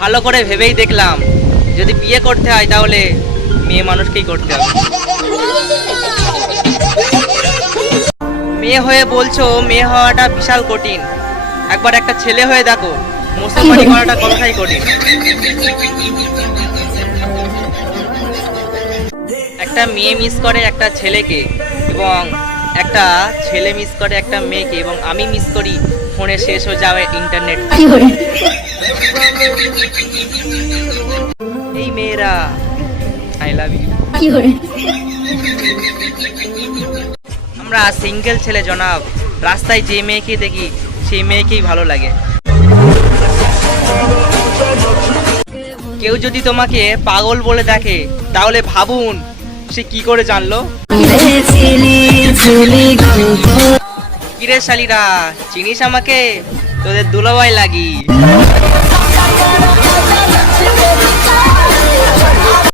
ভালো করে ভেবেই দেখলাম, যদি বিয়ে করতে হয় তাহলে মেয়ে মানুষকেই করতে হবে। মেয়ে হয়ে বলছো, মেয়ে হওয়াটা বিশাল কঠিন। একবার একটা ছেলে হয়ে দেখো মুসলমানি করাটা কতটাই কঠিন। একটা মেয়ে মিস করে একটা ছেলেকে, এবং একটা ছেলে মিস করে একটা মেয়েকে, এবং আমি মিস করি ফোনে শেষ হয়ে যাওয়া ইন্টারনেট এই মেয়েরা আই লাভ ইউ আমরা সিঙ্গেল ছেলে জনাব। রাস্তায় যে মেয়েকে দেখি সেই মেয়েকেই ভালো লাগে। কেউ যদি তোমাকে পাগল বলে দেখে তাহলে ভাবুন সে কি করে জানলো? কিরে শালিরা চিনিস আমাকে? তোদের দুলাভাই লাগি।